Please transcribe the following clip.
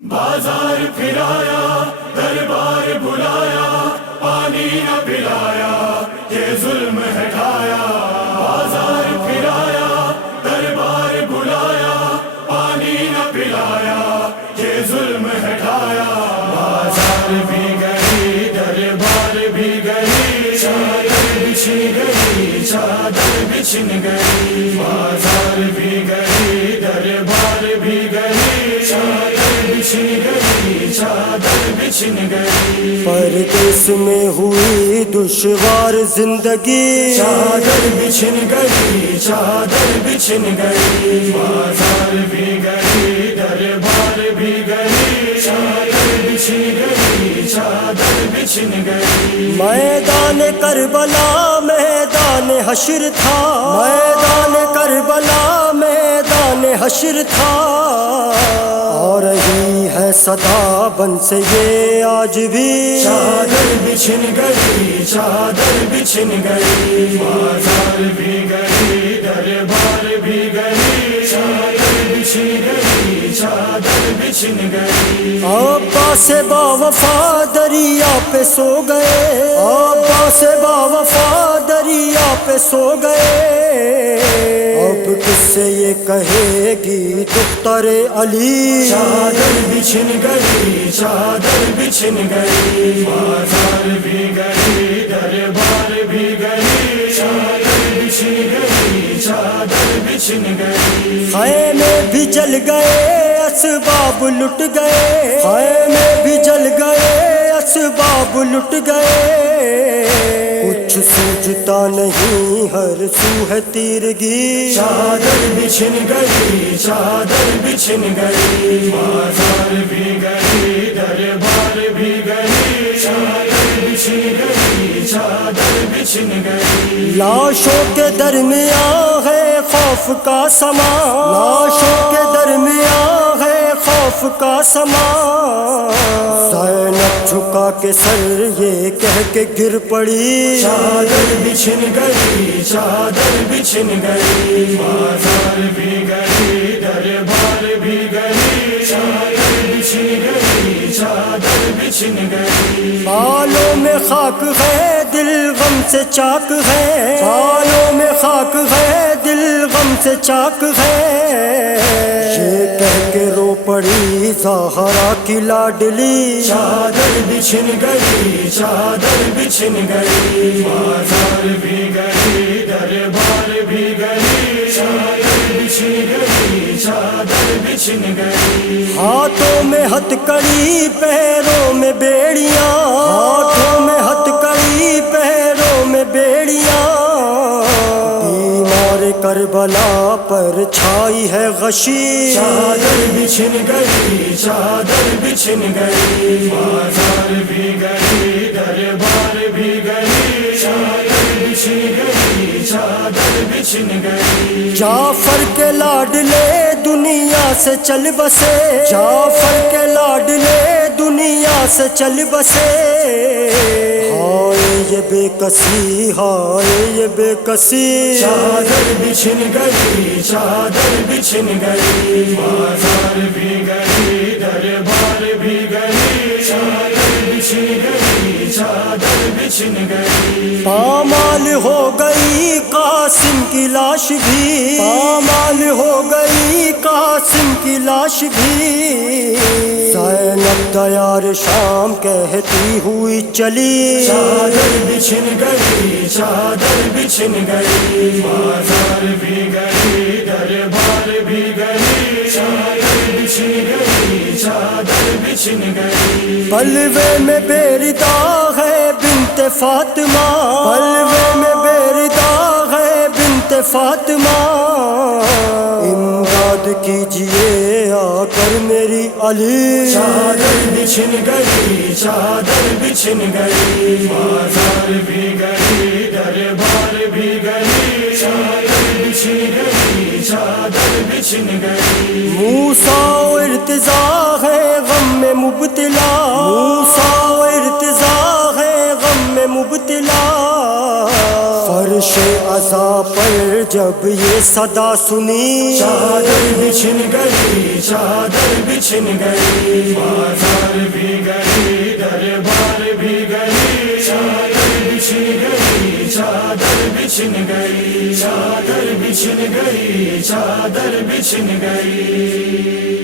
بازار پھرایا دربار بلایا پانی نہ پلایا یہ ظلم ہٹایا بازار پھرایا دربار بلایا پانی نہ پلایا یہ ظلم ہٹایا بازار بھی گئی دربار بھی گئی چادر بچھن گئی چادر بچھن گئی بازار بھی گئی دربار بھی گئی چادر بچھن گئی چادر بچھن گئی پردیس میں ہوئی دشوار زندگی چادر بچھن گئی چادر بچھن گئی بازار بھی گئی دربار بھی گئی چادر بچھن گئی چادر بچھن گئی میدان کربلا میدان حشر تھا میدان کربلا میدان حشر تھا اور رہی ہے صدا بن سے یہ آج بھی چادر بچھن گئی چادر بچھن گئی بازار بھی گئی دربار بھی گئی چادر بچھن گئی چادر بچھن گئی عباس با وفا دریا پہ سو گئے عباس با وفا دریا پہ سو گئے اب کس سے یہ کہے گی دختر علی چادر بچھن گئی چادر بچھن گئی بازار بھی گئی دربار بھی گئی چادر بچھن گئی چادر بچھن گئی خیمے بھی جل گئے اسباب لٹ گئے خیمے بھی جل گئے اسباب لٹ گئے کچھ سوجتا نہیں ہر سو ہے تیرگی چادر بچھن گئی چادر بچھن گئی بازار بھی گئی دربار بھی گئی چادر بچھن گئی چادر بچھن گئی لاشوں کے درمیان ہے خوف کا سما لاشوں کے درمیان ہے خوف کا سما زینب جھکا کے سر یہ کہہ کے گر پڑی چادر بچھن گئی چادر بچھن گئی بازار بھی گئی دربار بھی گئی چادر بچھن گئی چادر بچھن گئی بالوں میں خاک ہے دل غم سے چاک ہے بالوں میں خاک ہے دل غم سے چاک ہے یہ کہہ کے رو پڑی زہرا کی لاڈلی چادر بچھن گئی چادر بچھن گئی بازار بھی گئی دربار بھی گئی چادر بچھن گئی چادر بچھن گئی ہاتھوں میں ہتھ کڑی پیروں میں بیڑیاں ہاتھوں میں ہتھ کڑی پیروں میں بیڑیاں بیمار کربلا پر چھائی ہے غشی چادر بچھن گئی چادر بچھن گئی بازار بھی گئی دربار بھی گئی چادر بچھن گئی چادر بچھن گئی جعفر کے لاڈلے دنیا سے چل بسے جعفر کے لاڈلے دنیا سے چل بسے ہائے یہ بے کسی ہائے یہ بے کسی چادر بچھن گئی چادر بچھن گئی بازار بھی گئی دربار بھی گئی چادر بچھن گئی چادر بچھن گئی پامال ہو گئی قاسم کی لاش بھی پامال ہو گئی قاسم کی لاش بھی زینب دیار شام کہتی ہوئی چلی چادر بچھن گئی چادر بچھن گئی بازار بھی گئی دربار بھی گئی چادر بچھن گئی چادر بچھن گئی بلوے میں بیردا ہے بنت فاطمہ بلوے میں بیردا ہے بنت فاطمہ امداد کیجیے آ کر میری علی چادر بچھن گئی چادر بچھن گئی بازار بھی گئی دربار بھی گئی چادر بچھن گئی چادر بچھن گئی موسیٰ و ارتضا ہے غم میں مبتلا موسیٰ و ارتضا ہے غم میں مبتلا فرش عزا پر جب یہ صدا سنی چادر بچھن گئی چادر بچھن گئی بازار بھی گئی دربار بھی گئی چادر بچھن گئی چادر بچھن گئی چادر بچھن گئی چادر بچھن گئی